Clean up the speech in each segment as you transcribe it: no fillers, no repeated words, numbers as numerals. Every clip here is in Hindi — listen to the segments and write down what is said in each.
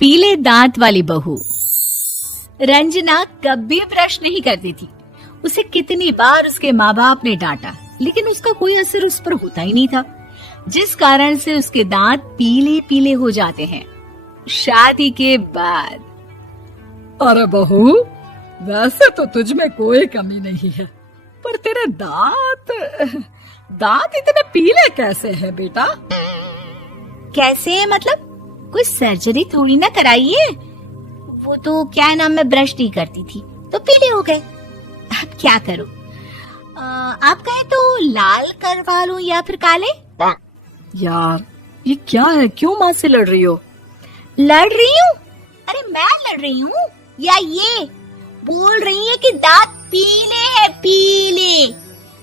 पीले दांत वाली बहू। रंजना कभी ब्रश नहीं करती थी। उसे कितनी बार उसके माँ बाप ने डांटा, लेकिन उसका कोई असर उस पर होता ही नहीं था, जिस कारण से उसके दांत पीले पीले हो जाते हैं। शादी के बाद अरे बहू, वैसे तो तुझ में कोई कमी नहीं है, पर तेरे दांत इतने पीले कैसे हैं बेटा? कैसे मतलब? कोई सर्जरी थोड़ी ना कराइए। वो तो क्या नाम, मैं ब्रश नहीं करती थी तो पीले हो गए। अब क्या करूं? आप कहें तो लाल करवा लूं या फिर काले? यार ये क्या है, क्यों माँ से लड़ रही हो? लड़ रही हूँ? अरे मैं लड़ रही हूँ या ये बोल रही है कि दांत पीले हैं, पीले।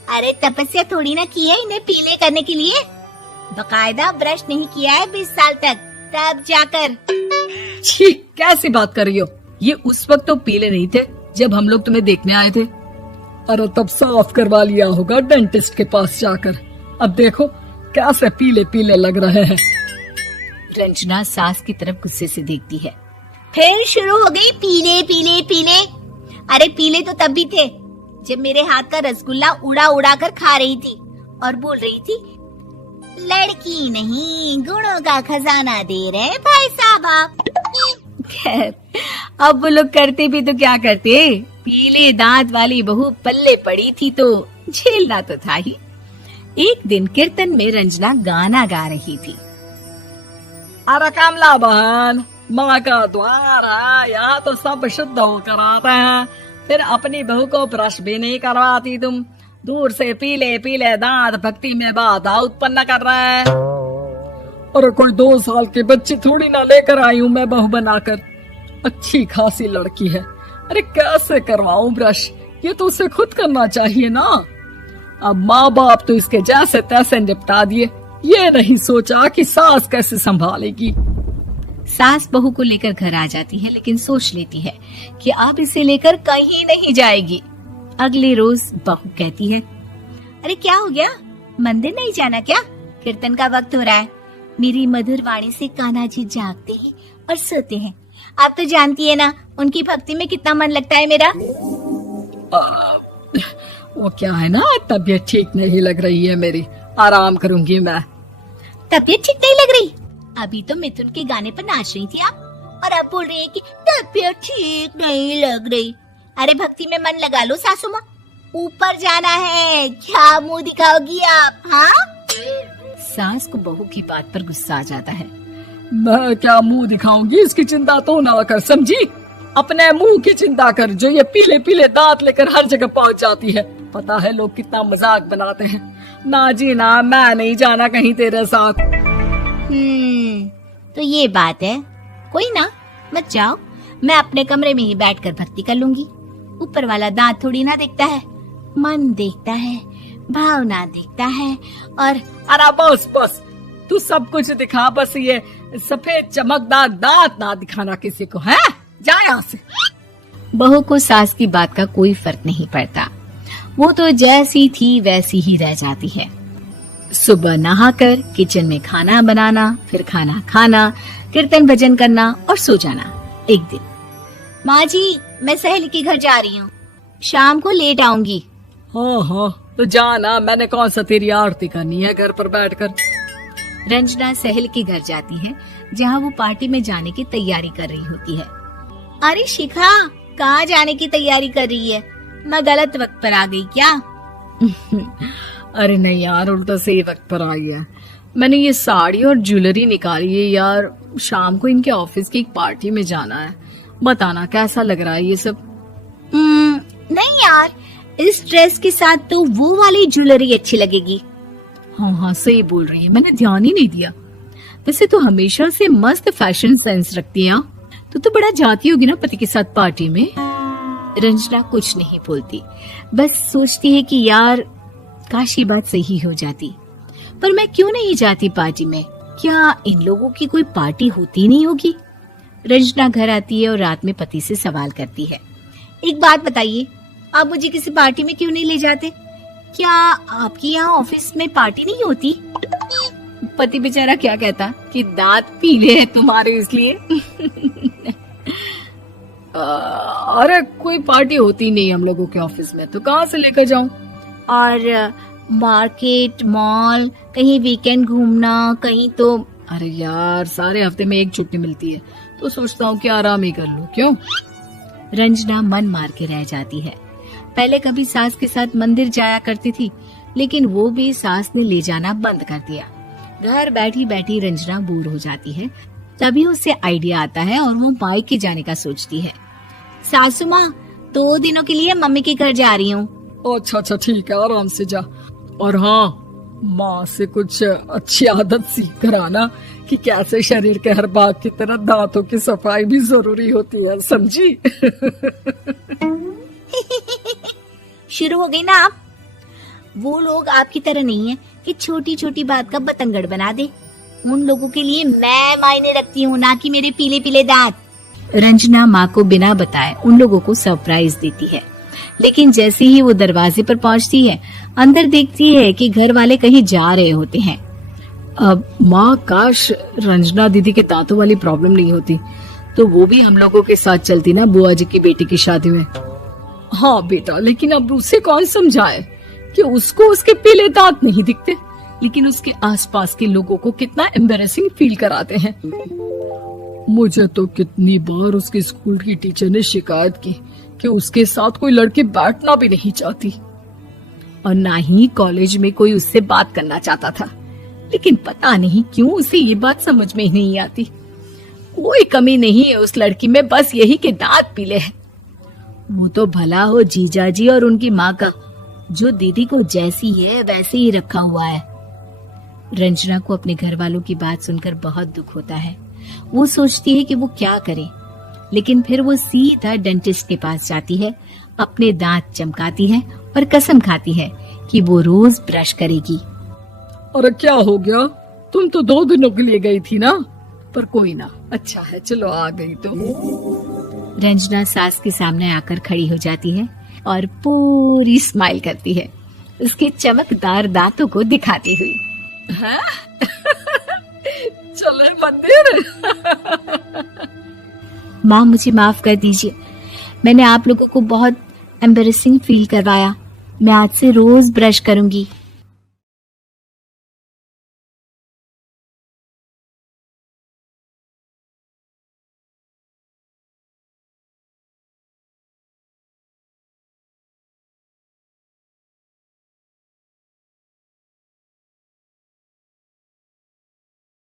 अरे तपस्या थोड़ी ना की है इन्हें पीले करने के लिए। बकायदा ब्रश नहीं किया है 20 साल तक, तब जाकर। छी, कैसी बात कर रही हो? ये उस वक्त तो पीले नहीं थे जब हम लोग तुम्हें देखने आए थे। अरे तब साफ करवा लिया होगा डेंटिस्ट के पास जाकर। अब देखो कैसे पीले पीले लग रहे हैं। रंजना सास की तरफ गुस्से से देखती है। फिर शुरू हो गई पीले पीले पीले। अरे पीले तो तब भी थे जब मेरे हाथ का रसगुल्ला उड़ा उड़ा कर खा रही थी और बोल रही थी, लड़की नहीं गुणों का खजाना दे रहे भाई साहब आप। खैर, अब वो लोग करते भी तो क्या करते, पीले दांत वाली बहू पल्ले पड़ी थी तो झेलना तो था ही। एक दिन कीर्तन में रंजना गाना गा रही थी। अरे कमला बहन, माँ का द्वार है, यहाँ तो सब शुद्ध होकर आते हैं, फिर अपनी बहू को ब्रश भी नहीं करवाती तुम। दूर से पीले पीले दांत भक्ति में बाधा उत्पन्न कर रहे हैं। अरे कोई 2 साल की बच्ची थोड़ी ना लेकर आई हूँ मैं बहू बनाकर। अच्छी खासी लड़की है, अरे कैसे करवाऊं ब्रश? ये तो उसे खुद करना चाहिए ना। अब माँ बाप तो इसके जैसे तैसे निपटा दिए, ये नहीं सोचा कि सास कैसे संभालेगी। सास बहू को लेकर घर आ जाती है, लेकिन सोच लेती है कि अब इसे लेकर कहीं नहीं जाएगी। अगले रोज बहू कहती है, अरे क्या हो गया, मंदिर नहीं जाना क्या? कीर्तन का वक्त हो रहा है। मेरी मधुर वाणी से कान्हा जी जागते हैं और सोते हैं। आप तो जानती है ना उनकी भक्ति में कितना मन लगता है मेरा। वो क्या है ना, तबीयत ठीक नहीं लग रही है मेरी, आराम करूंगी मैं। तबीयत ठीक नहीं लग रही? अभी तो मिथुन के गाने पर नाच रही थी आप, और अब बोल रही है कि तबीयत ठीक नहीं लग रही। अरे भक्ति में मन लगा लो सासू माँ, ऊपर जाना है, क्या मुंह दिखाओगी आप? हाँ? सास को बहू की बात पर गुस्सा आ जाता है। मैं क्या मुंह दिखाऊंगी, इसकी चिंता तो ना कर, समझी? अपने मुंह की चिंता कर, जो ये पीले पीले दांत लेकर हर जगह पहुंच जाती है। पता है लोग कितना मजाक बनाते हैं। ना जी ना, मैं नहीं जाना कहीं तेरे साथ। तो ये बात है, कोई ना, मत जाओ, मैं अपने कमरे में ही बैठकर भक्ति कर लूंगी। ऊपर वाला दांत थोड़ी ना देखता है, मन देखता है, भावना देखता है। और अरे बस बस, तू सब कुछ दिखा, बस ये सफेद चमकदार दांत ना दिखाना किसी को, है? जा यहाँ से। बहू को सास की बात का कोई फर्क नहीं पड़ता, वो तो जैसी थी वैसी ही रह जाती है। सुबह नहाकर किचन में खाना बनाना, फिर खाना खाना, कीर्तन भजन करना और सो जाना। एक दिन, माँ जी मैं सहेली के घर जा रही हूँ, शाम को लेट आऊंगी। हाँ हाँ तो जाना, मैंने कौन सा तेरी आरती करनी है घर पर बैठकर। रंजना सहेली के घर जाती है, जहाँ वो पार्टी में जाने की तैयारी कर रही होती है। अरे शिखा, कहाँ जाने की तैयारी कर रही है? मैं गलत वक्त पर आ गई क्या? अरे नहीं यार, उल्टा सही वक्त पर आई है। मैंने ये साड़ी और ज्वेलरी निकाली है यार, शाम को इनके ऑफिस की एक पार्टी में जाना है। बताना कैसा लग रहा है ये सब? नहीं यार, इस ड्रेस के साथ तो वो वाली ज्वेलरी अच्छी लगेगी। हाँ हाँ सही बोल रही है, मैंने ध्यान ही नहीं दिया। वैसे तो हमेशा से मस्त फैशन सेंस रखती है। तो बड़ा जाती होगी ना पति के साथ पार्टी में। रंजना कुछ नहीं बोलती, बस सोचती है कि यार काश ये बात सही हो जाती, पर मैं क्यों नहीं जाती पार्टी में? क्या इन लोगों की कोई पार्टी होती नहीं होगी? रंजना घर आती है और रात में पति से सवाल करती है, एक बात बताइए, आप मुझे किसी पार्टी में क्यों नहीं ले जाते? क्या आपकी यहाँ ऑफिस में पार्टी नहीं होती? पति बेचारा क्या कहता कि दांत पीले हैं तुम्हारे इसलिए। अरे कोई पार्टी होती नहीं हम लोगों के ऑफिस में, तो कहाँ से लेकर जाऊं? और मार्केट, मॉल, कहीं वीकेंड घूमना, कहीं तो। अरे यार सारे हफ्ते में एक छुट्टी मिलती है, तो सोचता हूँ कि आराम ही कर लूं। क्यों? रंजना मन मार के रह जाती है। पहले कभी सास के साथ मंदिर जाया करती थी, लेकिन वो भी सास ने ले जाना बंद कर दिया। घर बैठी बैठी रंजना बोर हो जाती है। तभी उसे आइडिया आता है और वो मायके जाने का सोचती है। सासू माँ, 2 दिनों के लिए मम्मी के घर जा रही हूँ। अच्छा ठीक है, आराम से जा। और हाँ, माँ से कुछ अच्छी आदत सीख कर आना कि कैसे शरीर के हर भाग की तरह दांतों की सफाई भी जरूरी होती है, समझी? शुरू हो गई ना आप। वो लोग आपकी तरह नहीं है कि छोटी छोटी बात का बतंगड़ बना दे। उन लोगों के लिए मैं मायने रखती हूँ, ना कि मेरे पीले पीले दांत। रंजना माँ को बिना बताए उन लोगों को सरप्राइज देती है, लेकिन जैसे ही वो दरवाजे पर पहुंचती है, अंदर देखती है कि घर वाले कहीं जा रहे होते हैं। अब माँ, काश रंजना दीदी के दांतों वाली प्रॉब्लम नहीं होती, तो वो भी हम लोगों के साथ चलती ना बुआ जी की बेटी की शादी में। हाँ बेटा, लेकिन अब उसे कौन समझाए कि उसको उसके पीले दांत नहीं दिखते, लेकिन उसके आसपास के लोगों को कितना एम्बैरेसिंग फील कराते हैं। मुझे तो कितनी बार उसके स्कूल की टीचर ने शिकायत की कि उसके साथ कोई लड़की बैठना भी नहीं चाहती, और ना ही कॉलेज में कोई उससे बात करना चाहता था। लेकिन पता नहीं क्यों उसे ये बात समझ में ही नहीं आती। कोई कमी नहीं है उस लड़की में, बस यही कि दांत पीले हैं। वो तो भला हो जीजा जी और उनकी माँ का, जो दीदी को जैसी है वैसे ही रखा हुआ है। रंजना को अपने घर वालों की बात सुनकर बहुत दुख होता है। वो सोचती है कि वो क्या करे, लेकिन फिर वो सीधा डेंटिस्ट के पास जाती है, अपने दांत चमकाती है और कसम खाती है कि वो रोज ब्रश करेगी। अरे क्या हो गया? तुम तो 2 दिनों के लिए गई थी ना, पर कोई ना, अच्छा है, चलो आ गई तो। रंजना सास के सामने आकर खड़ी हो जाती है और पूरी स्माइल करती है, उसके चमकदार दांतों को दिखाती हुई। हैं? चले मंदिर। माँ, मुझे माफ कर दीजिए, मैंने आप लोगों को बहुत एम्बैरेसिंग फील करवाया। मैं आज से रोज ब्रश करूंगी।